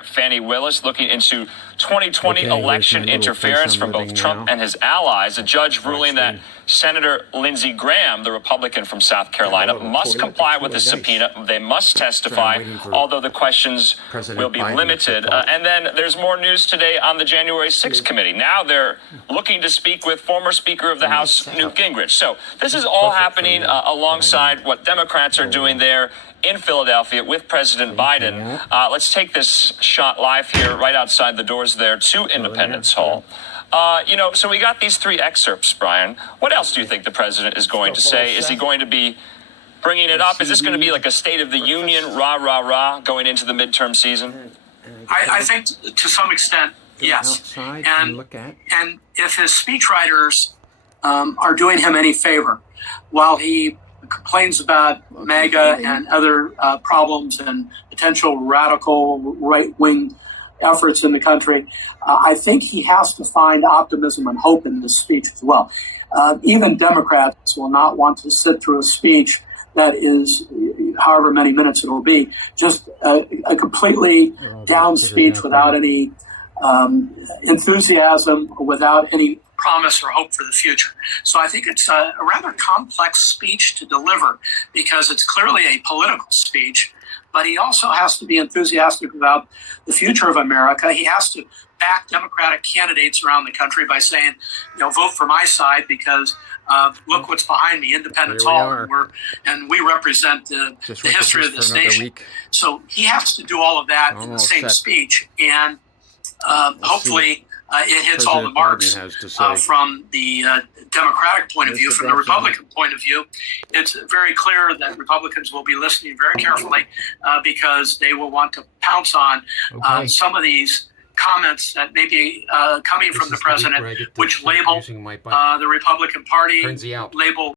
Chair Fani Willis looking into 2020 election interference from both Trump and his allies. A judge ruling that Senator Lindsey Graham, the Republican from South Carolina, must comply with the subpoena. They must testify, although the questions will be limited. And then there's more news today on the January 6th committee. Now they're looking to speak with former Speaker of the House, Newt Gingrich. So this is all happening alongside what Democrats are doing there in Philadelphia with President Biden. Let's take this shot live here right outside the doors there to Independence Hall. So we got these three excerpts, Brian. What else do you think the president is going to say? Is he going to be bringing it up? Is this going to be like a State of the Union, rah, rah, rah, going into the midterm season? I think to some extent, yes. And if his speechwriters are doing him any favor, while he complains about MAGA and other problems and potential radical right-wing efforts in the country, I think he has to find optimism and hope in this speech as well. Even Democrats will not want to sit through a speech that is, however many minutes it will be, just a completely down speech without any enthusiasm, without any promise or hope for the future. So I think it's a rather complex speech to deliver because it's clearly a political speech, but he also has to be enthusiastic about the future of America. He has to back Democratic candidates around the country by saying, vote for my side because look what's behind me, Independence Hall, and we represent the history of this nation. So he has to do all of that in the same speech, and hopefully it hits all the marks from the Democratic point of view. From the Republican point of view, it's very clear that Republicans will be listening very carefully because they will want to pounce on some of these comments that may be coming from the president, which label the Republican Party, label